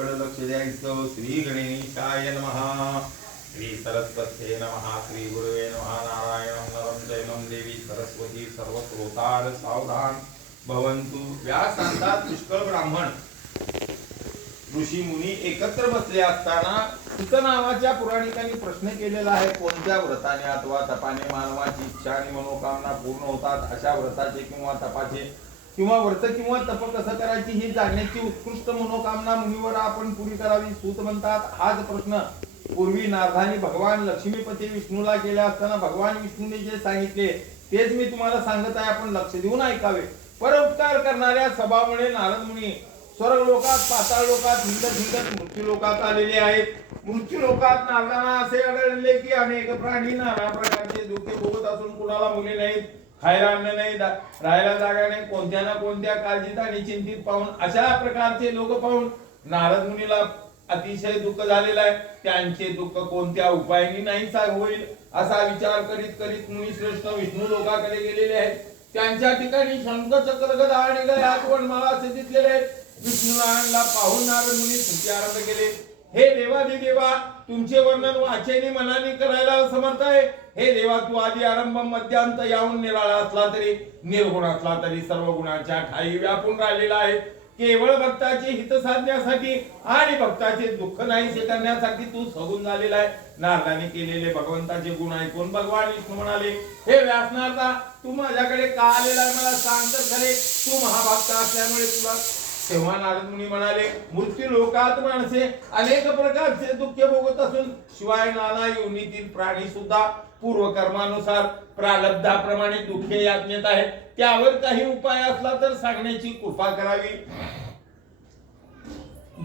कथेकडे लक्ष द्यायचं. श्री गणेशाय नमः. श्री सरस्वत्ये नमः. श्री गुरुवे नमः. नारायणं नरं चैनं देवी सरस्वती सर्वश्रोतार सावधान भवन्तु. व्यास सांगतात, पुष्कळ ब्राह्मण ऋषी मुनी एकत्र बसले असताना सुत नावाच्या पुराणिकांनी प्रश्न केलेला आहे, कोणत्या व्रताने अथवा तपाने मानवाची इच्छा आणि मनोकामना पूर्ण होतात. अशा व्रताचे किंवा तपाचे किंवा व्रत किंवा तप कसं करायची ही जाणण्याची उत्कृष्ट मनोकामना मुनीवर आपण पुरी करावी. सूत म्हणतात, हाच प्रश्न पूर्वी नारदांनी भगवान लक्ष्मीपती विष्णूला केला असताना भगवान विष्णूने जे सांगितले तेच मी तुम्हाला सांगत आहे. आपण लक्ष देऊन ऐकावे. परोपकार करणाऱ्या स्वभावामुळे नारद मुनी स्वर्ग लोकात, पाताळ लोकात, हिंदत मृत्यू लोकात आलेले आहेत. मृत्यू लोकात नारदांना असे आढळले की अनेक प्राणी नाना प्रकारचे दुःखे भोगत असून कुणाला मुले नाहीत, खायला अन्न नाही, राहायला जागा नाही, कोणत्या ना कोणत्या काळजीत आणि चिंतित पाहून अशा प्रकारचे लोक पाहून नारद मुनीला अतिशय दुःख झालेलं आहे. त्यांचे दुःख कोणत्या उपायाने नाहीसा होईल असा विचार करीत करीत मुनी श्रेष्ठ विष्णू लोकाकडे गेलेले आहेत. त्यांच्या ठिकाणी शंख चक्र गदा आणि गळ्यात वनमाळा असे दिसलेले आहेत. विष्णुनारायणला पाहून नारद मुनी स्तुती आरंभ केले. हे देवा, तुमचे वर्णन वाचेनी मनाने करायला समर्थ आहे. हे देवा, तू आदी आरंभ मध्यांत याहून निराळा असला तरी निर्गुण असला तरी सर्व गुणाच्या ठाई व्यापून राहिलेला आहे. केवळ भक्ताचे हित साधण्यासाठी आणि भक्ताचे दुःख नाहीसे करण्यासाठी तू सगुण झालेला आहे. नारदाने केलेले भगवंताचे गुण ऐकून भगवान विष्णू म्हणाले, हे व्यासनारदा, तू माझ्याकडे का आलेला आहे मला सांग तर खरे. तू महाभक्त असल्यामुळे तुला. तेव्हा नारद मुनी म्हणाले, मृत्यू लोकात माणसे अनेक प्रकारचे दुःख भोगत असून शिवाय नाना योनीतील प्राणी सुद्धा पूर्वकर्मानुसार प्रारब्धाप्रमाणे दुःखे यातनेत आहेत. त्यावर काही उपाय असला तर सांगण्याची कृपा करावी.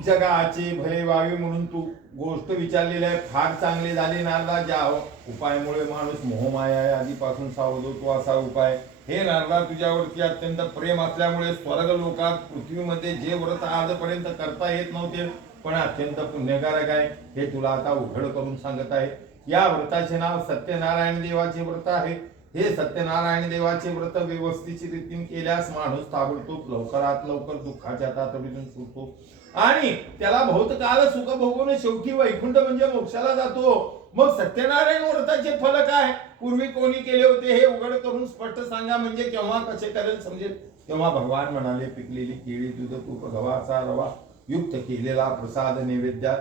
जगाचे भले व्हावे म्हणून तू गोष्ट विचारलेली आहे. फार चांगले झाले नारदा. ज्या उपायामुळे माणूस मोहमाया आधीपासून सावध होतो असा उपाय. हे नारदा, तुझ्यावरती अत्यंत प्रेम असल्यामुळे स्वर्ग लोकात पृथ्वीमध्ये जे व्रत आजपर्यंत करता येत नव्हते पण अत्यंत पुण्यकारक आहे हे तुला आता उघड करून सांगत आहे. या व्रताचे नाव सत्यनारायण देवाचे व्रत आहे. हे सत्यनारायण देवाचे व्रत व्यवस्थित रीतीने केल्यास माणूस ताबडतोब लवकरात लवकर दुःखाच्या तातडीतून सुटतो आणि त्याला बहुतकाळ सुख भोगून शेवटी वैकुंठ म्हणजे मोक्षाला जातो. मग सत्यनारायण व्रताचे फल काय, पूर्वी कोणी केले होते हे उघड करून स्पष्ट सांगा, म्हणजे केव्हा कसे करेल समजेल. तेव्हा भगवान म्हणाले, पिकलेली केळी, दूध, तूप, गव्हाचा रवा युक्त केलेला प्रसाद नैवेद्यात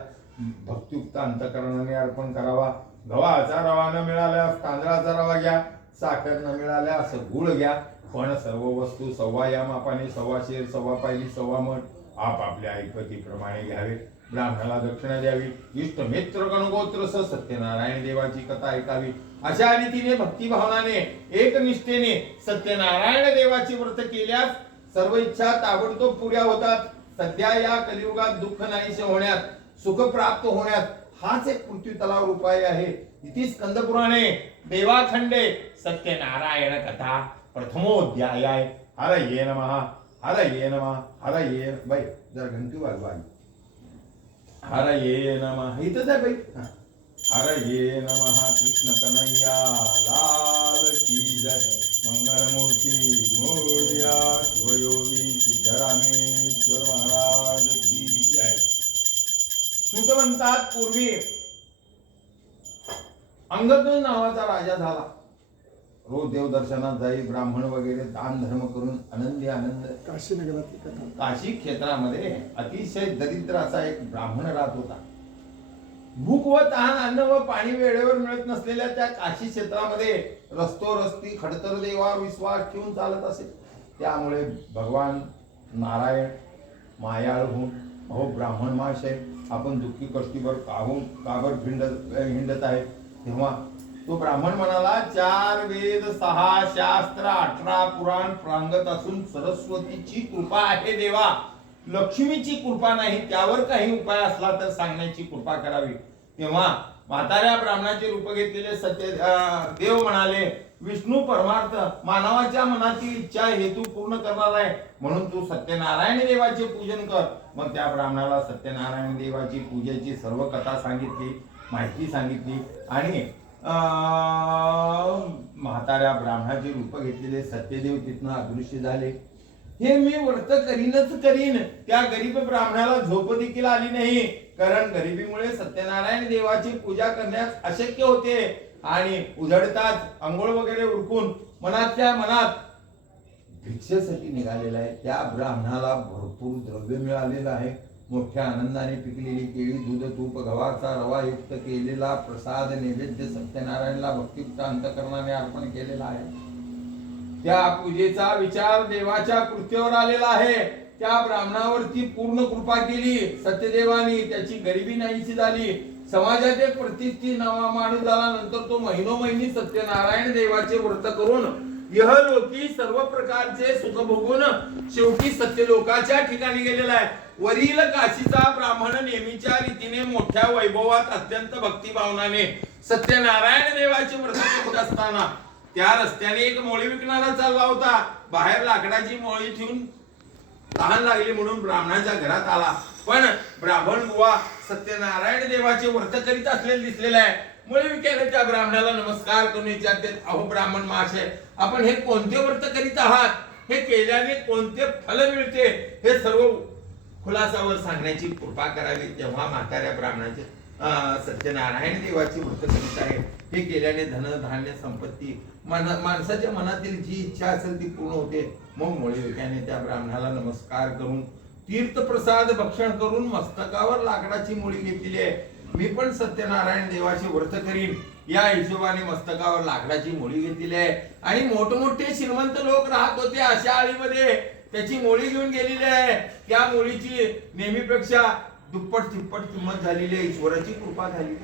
भक्तियुक्त अंतकरणाने अर्पण करावा. गव्हाचा रवा न मिळाल्यास तांदळाचा रवा घ्या, साखर न मिळाल्यास गुळ घ्या. पण सर्व वस्तू सव्वा या मापाने, सव्वा शेर, सव्वा पायली, सव्वा मठ आपापल्या ऐपतीप्रमाणे घ्यावे. ब्राह्मणाला दक्षिणा द्यावी. इष्ट मित्र गणगोत्र सत्यनारायण देवाची कथा ऐकावी. अशा रीतीने भक्तिभावनाने एकनिष्ठेने सत्यनारायण देवाची व्रत केल्यास सर्व इच्छा ताबडतोब पुऱ्या होतात. सध्या या कलियुगात दुःख नाहीसे होण्यात, सुख प्राप्त होण्यात हाच एक पृथ्वी तलावर उपाय आहे. इति स्कंद पुराणे देवाखंडे सत्यनारायण कथा प्रथमोध्याय. हरये नमः, हरये नमः, हरये. बाई जरा घंटी वाजवा. हरये नमः. इथंच आहे बाई. हरये नमः. कृष्ण कन्हैया लाल की जय. मंगलमूर्ती मोरया शिवयोगी सिद्धरामेश्वर महाराज की जय. सूत म्हणतात, पूर्वी अंगद नावाचा राजा झाला. रोज देवदर्शनात जाई, ब्राह्मण वगैरे दान धर्म करून आनंद. काशी क्षेत्रामध्ये अतिशय दरिद्र असा एक ब्राह्मण राहत होता. भूक व तहान, अन्न व पाणी वेळेवर मिळत नसलेल्या त्या काशी क्षेत्रामध्ये रस्ती खडतर देवावर विश्वास ठेवून चालत असे. त्यामुळे भगवान नारायण मायाळ होऊन, अहो ब्राह्मण माशय, आपण दुःखी कष्टीवर काबर हिंडत आहे. तेव्हा तो ब्राह्मण म्हणाला, 4 वेद 6 शास्त्र 18 पुराण प्रांगत असून सरस्वतीची कृपा आहे देवा, लक्ष्मीची कृपा नाही. त्यावर काही उपाय असला तर सांगण्याची कृपा करावी. तेव्हा म्हाताऱ्या ब्राह्मणाचे रूप घेतलेले सत्य देव म्हणाले, विष्णू परमार्थ मानवाच्या मनाची इच्छा हेतू पूर्ण करणार आहे, म्हणून तू सत्यनारायण देवाचे पूजन कर. मग त्या ब्राह्मणाला सत्यनारायण देवाची पूजेची सर्व कथा सांगितली, माहिती सांगितली आणि म्हाताऱ्या ब्राह्मणाचे रूप घेतलेले सत्यदेव तिथनं अदृश्य झाले. हे मी व्रत करीनच करीन. त्या गरीब ब्राह्मणाला झोप देखील आली नाही, कारण गरिबीमुळे सत्यनारायण देवाची पूजा करण्यास अशक्य होते. आणि उजडताच अंघोळ वगैरे उरकून मनातल्या मनात भिक्षेसाठी निघालेला आहे. त्या ब्राह्मणाला भरपूर द्रव्य मिळालेलं आहे. मोठ्या आनंदाने पिकलेली केळी, दूध, तूप, गव्हाचा रवा युक्त केलेला प्रसाद नैवेद्य सत्यनारायणला भक्तियुक्त अंतकरणाने अर्पण केलेला आहे. त्या पूजेचा विचार देवाच्या कृत्येवर आलेला आहे. त्या ब्राह्मणावरती पूर्ण कृपा केली सत्यदेवानी. त्याची गरिबी नाहीशी झाली. समाजात एक प्रतिष्ठित नवा माणूस झाला. नंतर तो महिनोमहिनी सत्यनारायण देवाचे व्रत करून इहलोकी सर्व प्रकारचे सुख भोगून शेवटी सत्यलोकाच्या ठिकाणी गेलेला आहे. वरील काशीचा ब्राह्मण नेहमीच्या रीतीने मोठ्या वैभवात अत्यंत भक्तिभावनाने सत्यनारायण देवाचे व्रत करत असताना त्या रस्त्याने एक मोळी विकणारा चालला होता. बाहेर लाकडाची मोळी ठेवून तहान लागली म्हणून ब्राह्मणाच्या घरात आला. पण ब्राह्मण बुवा सत्यनारायण देवाचे व्रत करीत असलेले दिसलेले आहे. मुळे विचारले त्या ब्राह्मणाला नमस्कार करून विचारते, अहो ब्राह्मण महाशय, आपण हे कोणते व्रत करीत आहात? हे केल्याने कोणते फल मिळते? हे सर्व खुलासावर सांगण्याची कृपा करावी. तेव्हा म्हाताऱ्या ब्राह्मणाचे सत्यनारायण देवाची व्रत करीत आहे. हे केल्याने धन धान्य संपत्ती माणसाच्या मनातील जी इच्छा असेल ती पूर्ण होते. मग मुळे विक्याने त्या ब्राह्मणाला नमस्कार करून तीर्थ प्रसाद भक्षण करून मस्तकावर लाकडाची मुळी घेतलेली आहे. मी पण सत्यनारायण देवाचे व्रत करीन या हिशोबाने मस्तकावर लाकडाची मुळी घेतलेली आहे. आणि मोठमोठे श्रीमंत लोक राहत होते अशा आळीमध्ये त्याची मुळी घेऊन गेलेली आहे. त्या मुळीची नेहमीपेक्षा दुप्पट तिप्पट किंमत झालेली आहे. ईश्वराची कृपा झाली.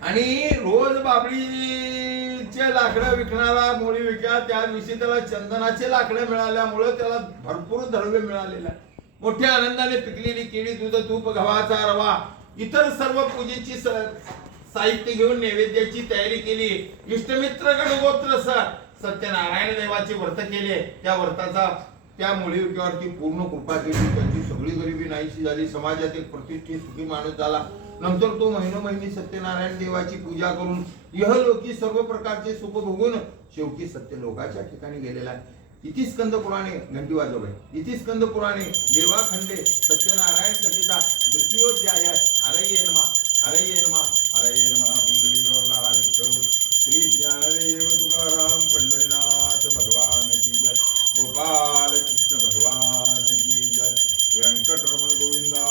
आणि रोज बाबळीचे लाकडं विकणारा मुळी विका त्या दिवशी त्याला चंदनाचे लाकडं मिळाल्यामुळे त्याला भरपूर द्रव्य मिळालेलं आहे. मोठ्या आनंदाने पिकलेली केळी, दूध, तूप, गव्हाचा रवा इतर सर्व पूजेची साहित्य घेऊन नैवेद्याची तयारी केली. इष्टमित्र गणगोत्र सत्यनारायण देवाचे व्रत केले. त्या व्रताचा त्या मुळी विक्यावरती पूर्ण कृपा केली. त्याची सगळी गरिबी नाहीशी झाली. समाजात एक प्रतिष्ठित सुखी माणूस झाला. नंतर तो महिनोमहिनी सत्यनारायण देवाची पूजा करून इहलोकी सर्व प्रकारचे सुख भोगून शेवटी सत्यलोकाच्या ठिकाणी गेलेला आहे. इति स्कंद पुराणे घंटी वाजवय. इति स्कंद पुराणे देवाखंडे सत्यनारायण कथिता द्वितीयोध्याय. हरये नमः, हरये नमः, हरये नमः. पुंडलिकवरला विठ्ठल श्री ज्ञानदेव तुकाराम पंढरीनाथ भगवान की जय. गोपाल कृष्ण भगवान की जय. व्यंकटरमण गोविंदा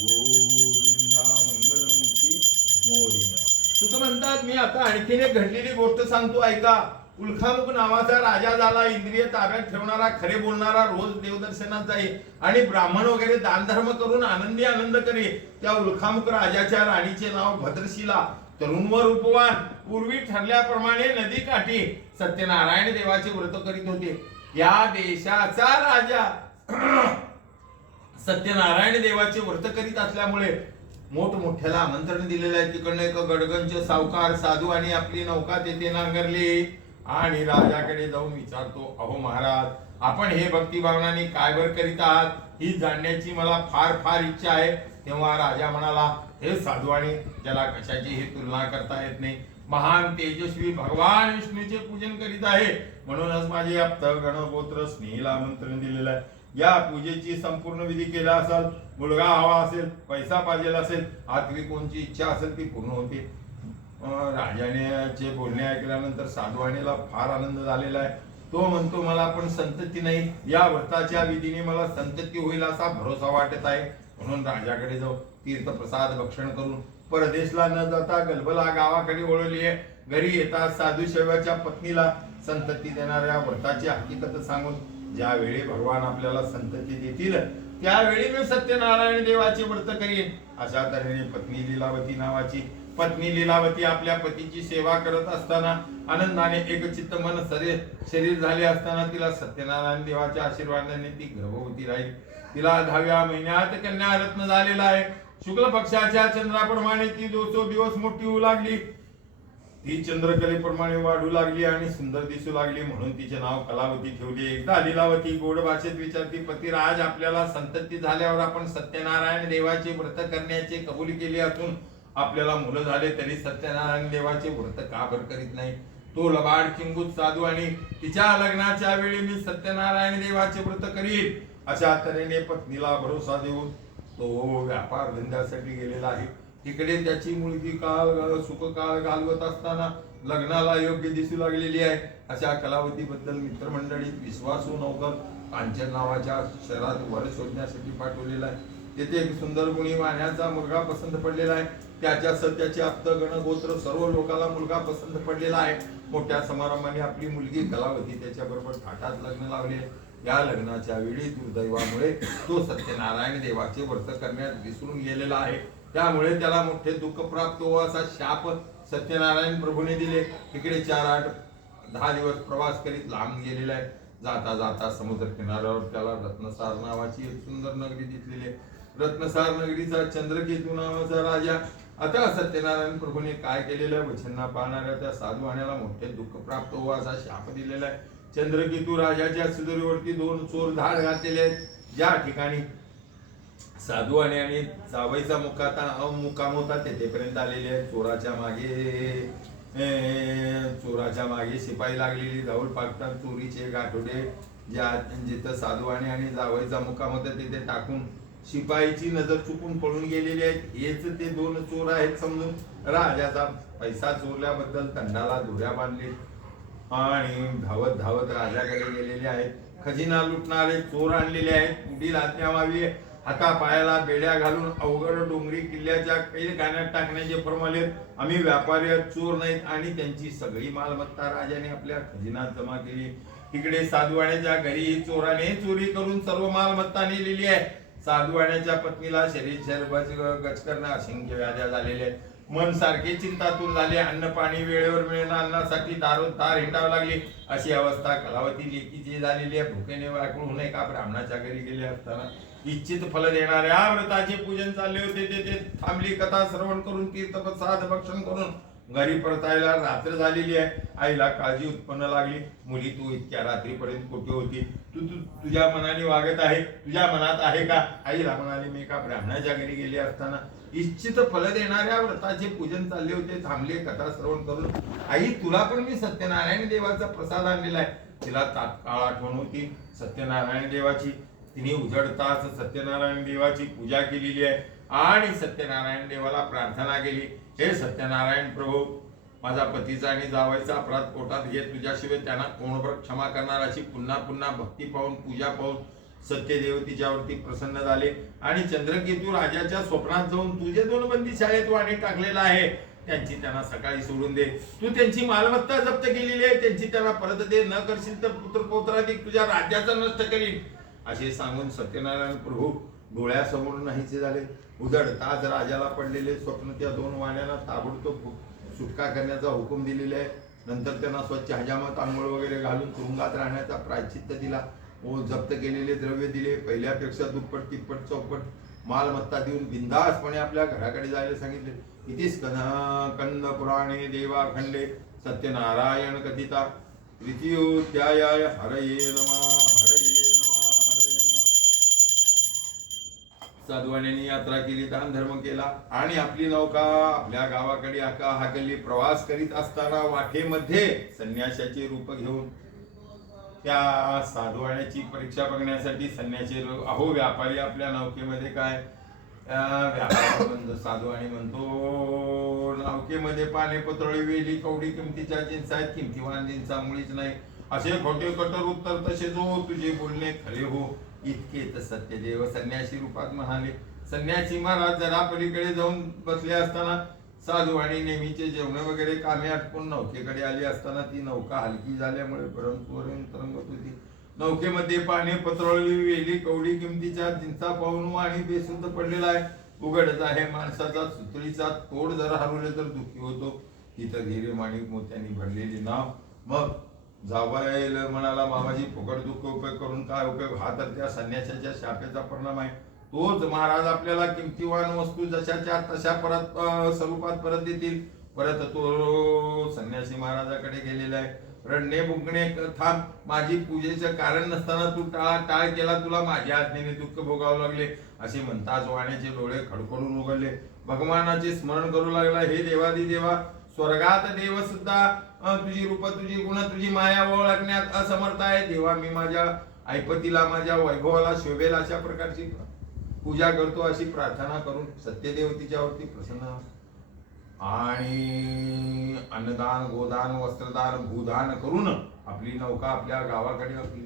गोविंदा. मंगलमूर्ती मोरिंदा. सुत म्हणतात, मी आता आणखीन एक घडलेली गोष्ट सांगतो, ऐका. उल्खामुख नावाचा राजा झाला. इंद्रिय ताब्यात ठेवणारा, खरे बोलणारा, रोज देवदर्शनात जाई आणि ब्राह्मण वगैरे दानधर्म करून आनंदी आनंद करे. त्या उल्खामुख राजाच्या राणीचे नाव भद्रशिला. तरुणवर उपवान. पूर्वी ठरल्याप्रमाणे नदी काठी सत्यनारायण देवाचे व्रत करीत होते. या देशाचा राजा सत्यनारायण देवाचे व्रत करीत असल्यामुळे मोठमोठ्याला आमंत्रण दिलेलं आहे. तिकडनं एक गडगंज सावकार साधू आणि आपली नौका तेथे नांगरली आणि राजाकडे जाऊन विचारतो, अहो महाराज, आपण हे भक्तिभावनाने काय बर करीत आहात ही जाणण्याची मला फार फार इच्छा आहे. तेव्हा राजा म्हणाला, हे साधू आणि ज्याला कशाची ही तुलना करता येत नाही, महान तेजस्वी भगवान विष्णूचे पूजन करीत आहे. म्हणूनच माझे आप्त गणगोत्र स्नेहीला आमंत्रण दिलेलं आहे. या पूजेची संपूर्ण विधी केला असेल, मुलगा हवा असेल, पैसा पाहिजे असेल, आतली कोणची इच्छा असेल ती पूर्ण होते. राजाने बोलणे ऐकल्यानंतर साधुवाणीला फार आनंद झालेला आहे. तो म्हणतो, मला पण संतती नाही, या व्रताच्या विधीने मला संतती होईल असा भरोसा वाटत आहे. म्हणून राजाकडे जाऊ तीर्थ प्रसाद भक्षण करून परदेशला न जाता गलबला गावाकडे वळवली आहे. घरी येता साधू सेवाच्या पत्नीला संतती देणाऱ्या व्रताची हकीकत सांगून, ज्यावेळी भगवान आपल्याला संतती देतील त्यावेळी मी सत्यनारायण देवाचे व्रत करीन. अशा तऱ्हेने पत्नी लीलावती आपल्या पतीची सेवा करत असताना आनंदाने एकचित्त मन शरीर झाले असताना तिला सत्यनारायण देवाच्या आशीर्वादाने ती गर्भवती राहील. तिला 10व्या महिन्यात कन्या रत्न झालेला आहे. शुक्ल पक्षाच्या चंद्राप्रमाणे ती दिवस मोठी होऊ लागली. ती चंद्रकलेप्रमाणे वाढू लागली आणि सुंदर दिसू लागली. म्हणून तिचे नाव कलावती ठेवले. एकदा लीलावती गोड भाषेत विचारती, पतिराज, आपल्याला संतती झाल्यावर आपण सत्यनारायण देवाचे व्रत करण्याचे कबूल केले असून आपल्याला मुलं झाले तरी सत्यनारायण देवाचे व्रत का बर करीत नाही? तो लबाड किंबुत साधू आणि तिच्या लग्नाच्या वेळी मी सत्यनारायण देवाचे व्रत करील अशा तऱ्हेने पत्नीला भरोसा देऊन तो व्यापार धंद्यासाठी गेलेला आहे. तिकडे त्याची मुलगी सुखकाळ घालवत असताना लग्नाला योग्य दिसू लागलेली आहे. अशा कलावतीबद्दल मित्रमंडळीत विश्वासू नौकर कांचन नावाच्या शहरात वर शोधण्यासाठी पाठवलेला आहे. तेथे एक सुंदर गुणी वाण्याचा मुलगा पसंत पडलेला आहे. त्याच्या सत्याचे आप्त गणगोत्र सर्व लोकांना मुलगा पसंत पडलेला आहे. मोठ्या समारंभाने आपली मुलगी कलावती त्याच्या बरोबर थाटात लग्न लावले. या लग्नाच्या वेळी दुर्दैवामुळे तो सत्यनारायण देवाचे व्रत करण्यात विसरून गेलेला आहे. त्यामुळे त्याला मोठे दुःख प्राप्त हो असा शाप सत्यनारायण प्रभूने दिले. इकडे 4-8-10 दिवस प्रवास करीत लांब गेलेला आहे. जाता जाता समुद्र किनाऱ्यावर त्याला रत्नसार नावाची एक सुंदर नगरी दिसलेली आहे. रत्नसार नगरीचा चंद्रकेतू नावाचा राजा. आता सत्यनारायण प्रभूने काय केलेलं आहे, वचना पाळणाऱ्या त्या साधू आण्याला मोठे दुःख प्राप्त हो असा शाप दिलेला आहे. चंद्रकेतू राजाच्या सुदरीवरती 2 चोर धाड घातलेले आहेत. ज्या ठिकाणी साधू आणि जावईचा मुक्काम होता तेथेपर्यंत आलेले आहेत. चोराच्या मागे शिपाई लागलेली जाऊन पाकतात. चोरीचे गाठोडे जिथं साधू आणि जावईचा मुक्काम होता तिथे टाकून शिपाईची नजर चुकून पळून गेलेले आहेत. हेच ते 2 चोर आहेत समजून राजाचा पैसा चोरल्याबद्दल दंडाला धुऱ्या बांधली आणि धावत धावत राजाकडे गेलेले आहेत. खजिना लुटणारे चोर आणलेले आहेत. पुढील आज्ञा व्हावी. हातापायाला बेड्या घालून अवघड डोंगरी किल्ल्याच्या कैद खाण्यात टाकण्याचे फरमावले. आम्ही व्यापारी चोर नाहीत. आणि त्यांची सगळी मालमत्ता राजाने आपल्या खजिन्यात जमा केली. इकडे साधूवाण्याच्या घरी चोराने चोरी करून सर्व मालमत्ता नेलेली आहे. साधूवाण्याच्या पत्नीला शरीर गचकरणं असंख्य व्याध्या झालेल्या आहेत. मन सारखे चिंतातूर झाले. अन्न पाणी वेळेवर मिळणं अन्नासाठी दारोदार हिंडावं लागली. अशी अवस्था कलावती लेकीची झालेली आहे. भुकेने व्याकुळ होऊन एका ब्राह्मणाच्या घरी गेले असताना इच्छित फल देणाऱ्या व्रताचे पूजन चालले होते. ते थांबली. कथा श्रवण करून तीर्थप्रसाद भक्षण करून घरी परतायला रात्र झालेली आहे. आईला काळजी उत्पन्न लागली. मुली, तू इतक्या रात्रीपर्यंत कुठे होती? तुझ्या मनाने वागत आहे, तुझ्या मनात आहे का? आईला म्हणाली, मी एका ब्राह्मणाच्या घरी गेले असताना इच्छित फल देणाऱ्या व्रताचे पूजन चालले होते. थांबले. कथा श्रवण करून, आई तुला पण मी सत्यनारायण देवाचा प्रसाद आणलेला आहे. तिला तात्काळ आठवण होती सत्यनारायण देवाची. तिने उजडताच सत्यनारायण देवाची पूजा केलेली आहे आणि सत्यनारायण देवाला प्रार्थना केली, हे सत्यनारायण प्रभू, माझा पतीचा आणि जावयाचा अपराध पोटात घेत तुझ्याशिवाय त्यांना कोणभर क्षमा करणार अशी पुन्हा पुन्हा भक्ती पाहून पूजा पाहून सत्यदेव तिच्यावरती प्रसन्न झाले आणि चंद्रकेतू राजाच्या स्वप्नात जाऊन तुझे 2 बंदी शाळेत वाणी टाकलेला आहे, त्यांची त्यांना सकाळी सोडून दे. तू त्यांची मालमत्ता जप्त केलेली आहे, त्यांची त्यांना परत दे. न करशील तर पुत्र पौत्राधिक तुझ्या राज्याचा नष्ट करील असे सांगून सत्यनारायण प्रभू डोळ्यासमोर नाहीसे झाले. उजडताच राजाला पडलेले स्वप्न त्या 2 वाण्यांना ताबडतोब सुटका करण्याचा हुकूम दिलेला आहे. नंतर त्यांना स्वच्छ हजामत आंघोळ वगैरे घालून तुरुंगात राहण्याचा प्रायश्चित्त दिला व जप्त केलेले द्रव्य दिले. पहिल्यापेक्षा दुप्पट तिप्पट चौपट मालमत्ता देऊन बिंदासपणे आपल्या घराकडे जायला सांगितले. इतिच कंद पुराणे देवाखंडे सत्यनारायण कथिता तृतीयोध्याय. हरये नमः. साधुवाण्यांनी यात्रा केली, दान धर्म केला आणि आपली नौका आपल्या गावाकडे हाकलली. प्रवास करीत असताना वाटेमध्ये संन्याशाचे रूप घेऊन त्या साधुवाण्याची परीक्षा बघण्यासाठी संन्यासी अहो व्यापारी आपल्या नौकेमध्ये काय साधुवाणी म्हणतो, नौकेमध्ये पाने पतळी वेली कवडी किमतीच्या जिन्स आहेत, किमतीवान जिन्सा मुळीच नाही. असे खोटे कठोर उत्तर तसे जो तुझे बोलणे खरे हो इतके सत्यदेव संन्यासी रूपात म्हणाले. संन्यासी महाराज जरा पलीकडे जाऊन बसले असताना साधुवाणी नेहमीचे जेवण वगैरे कामे आटपून नौकेकडे आली असताना ती नौका हलकी झाल्यामुळे परंतु तरंगत होती. नौकेमध्ये पाने पत्रळली वेली कवडी किमतीच्या जिन्सा पाहून आणि बेसुद्ध पडलेला आहे. उघडच आहे. माणसाचा सुतळीचा तोड जरा हरवले तर दुःखी होतो. तिथं हिरे माणिक मोत्यांनी भरलेली नाव. मग जावयाला म्हणाला, मामाजी फुकट दुःख उपयोग करून काय उपयोग? हा तर त्या संन्यासाच्या शापेचा परिणाम आहे. तोच महाराज आपल्याला किमतीवान वस्तू जशाच्या तशा परत स्वरूपात परत देतील. परत तो संन्यासी महाराजाकडे गेलेला आहे. रडणे बुकणे थांब. माझी पूजेचं कारण नसताना तू टाळ केला. तुला माझ्या आज्ञेने दुःख भोगावं लागले असे म्हणताच वाण्याचे डोळे खडखडून उघडले. भगवानाचे स्मरण करू लागला. हे देवादी देवा, स्वर्गात देव सुद्धा तुझी रूप, तुझी गुण, तुझी माया ओळखण्यात असमर्थ आहे. देवा मी माझ्या ऐपतीला, माझ्या वैभवाला शोभेल अशा प्रकारची पूजा करतो, अशी प्रार्थना करून सत्यदेव तिच्यावरती प्रसन्न आणि अन्नदान, गोदान, वस्त्रदान, भूदान करून आपली नौका आपल्या गावाकडे आपली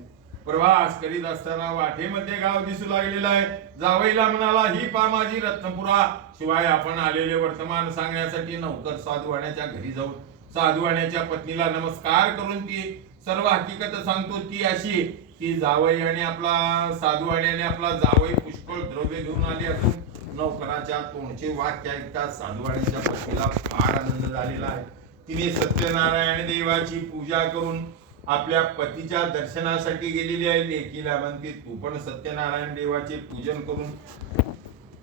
प्रवास करीत असताना वाटेमध्ये गाव दिसू लागलेला आहे. जावईला म्हणाला, ही पा माझी रत्नपुरा. शिवाय आपण आलेले वर्तमान सांगण्यासाठी नौकर साधूवाण्याच्या घरी जाऊन साधूवाण्याच्या पत्नीला नमस्कार करून ती सर्व हकीकत सांगतो. ती अशी की जावई आणि आपला साधूवाण्याने आपला जावई पुष्कळ द्रव्य घेऊन आले असून नौकराच्या तोंडचे वाक्य ऐकता साधूवाण्याच्या पत्नीला फार आनंद झालेला आहे. तिने सत्यनारायण देवाची पूजा करून आपल्या पतीच्या दर्शनासाठी गेलेली आहे. लेकीला म्हणते, तू पण सत्यनारायण देवाचे पूजन करून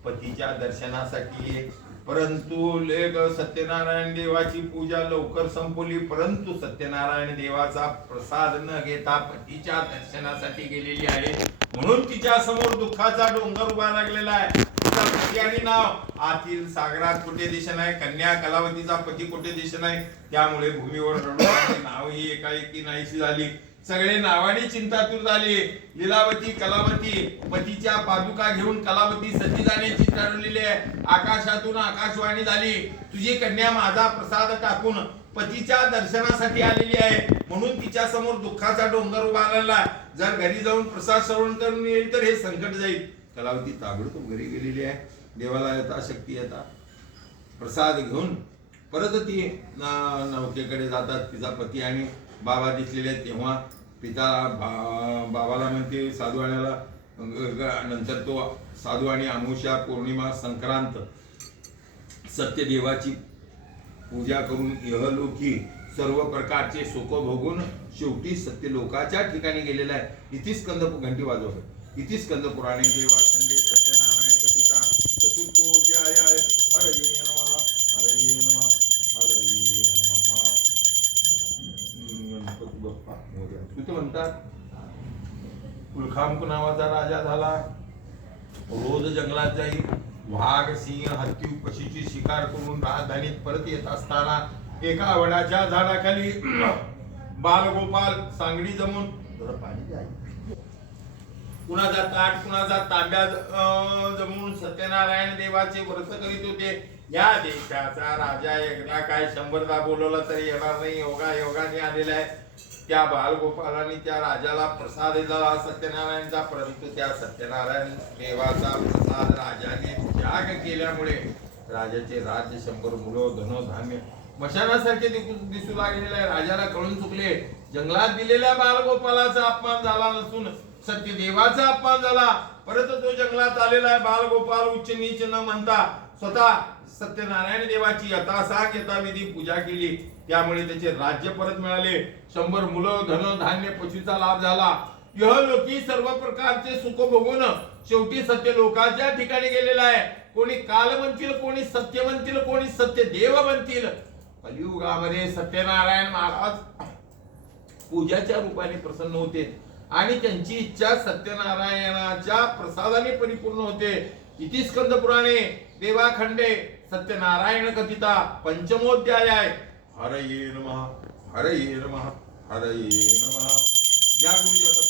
पतीच्या दर्शनासाठी ये. परंतु लेक सत्यनारायण देवाची पूजा लवकर संपवली, परंतु सत्यनारायण देवाचा प्रसाद न घेता पतीच्या दर्शनासाठी गेलेली आहे. म्हणून तिच्या समोर दुःखाचा डोंगर उभा लागलेला आहे. तिचा पती आणि नाव आतील सागरात कुठे दिसत नाही, कन्या कलावतीचा पती कुठे दिसत नाही. त्यामुळे भूमीवर रडू नाव ही एकाएकी नाहीशी झाली. सगळे नावाने चिंतातूर झाले. लीलावती कलावती पतीच्या पादुका घेऊन कलावती सती जाण्याची ठरवलेली आहे. आकाशातून आकाशवाणी झाली, तुझी कन्या माझा प्रसाद टाकून पतीच्या दर्शनासाठी आलेली आहे. म्हणून तिच्या समोर दुःखाचा डोंगर उभा राहिला. जर घरी जाऊन प्रसाद श्रवण करून येईल तर हे संकट जाईल. कलावती ताबडतोब घरी गेलेली आहे. देवाला यथाशक्ती येता प्रसाद घेऊन परत ती नौकेकडे जातात. तिचा पती आणि बाबा दिसलेले. तेव्हा पिता बाबाला म्हणते साधूवाण्याला, नंतर तो साधू आणि अमावस्या, पौर्णिमा, संक्रांत सत्यदेवाची पूजा करून इहलोकी सर्व प्रकारचे सुख भोगून शेवटी सत्यलोकाच्या ठिकाणी गेलेला आहे. इति स्कंद घंटी वाजवतो. इति स्कंद पुराणे देवा खंडे सत्यनारायण कथिता चतुर्थोऽध्याय. हरये नमः, हरये नमः, हरये नमः. गणपती बाप्पा मोरया. तिथे म्हणतात, कुलखांब नावाचा राजा झाला. रोज जंगलात जाई, वाघ, सिंह, हत्ती, पशीची शिकार करून राजधानीत परत येत असताना एका वडाच्या झाडाखाली बालगोपाल सांगडी जमून कुणाचा ताट कुणाचा तांब्या जमून सत्यनारायण देवाचे व्रत करीत होते. या देशाचा राजा एकदा काय 100दा बोलवला तरी येणार नाही. योगाने आलेला आहे. त्या बालगोपालाने त्या राजाला प्रसाद दिला सत्यनारायणचा, परंतु त्या सत्यनारायण देवाचा प्रसाद राजाने त्याग केल्यामुळे राजाचे राज्य 100 मुलं, धन, धान्य मशानासारखे दिसू लागलेले आहे. राजाला कळून चुकले, जंगलात दिलेल्या बालगोपालाचा अपमान झाला नसून सत्यदेवाचा अपमान झाला. परत तो जंगलात आलेला आहे. बालगोपाल उच्च नीच न म्हणता स्वतः सत्यनारायण देवाची यथासांग यथाविधी पूजा केली. त्यामुळे त्याचे राज्य परत मिळाले. 100 मुलं, धन, धान्य, पशुचा लाभ झाला. इहलोकी सर्व प्रकारचे सुख भोगून शेवटी सत्य लोकांच्या ठिकाणी गेलेला आहे. कोणी काल म्हणतील, कोणी सत्य म्हणतील, कोणी सत्यदेव म्हणतील. कलियुगामध्ये सत्यनारायण महाराज पूजाच्या रूपाने प्रसन्न होते आणि त्यांची इच्छा सत्यनारायणाच्या प्रसादाने परिपूर्ण होते. इति स्कंद पुराणे देवाखंडे सत्यनारायण कथिता पंचमोध्याय आहे. हरये नमः, हरये नमः, हरये नमः. या गुरुजी आता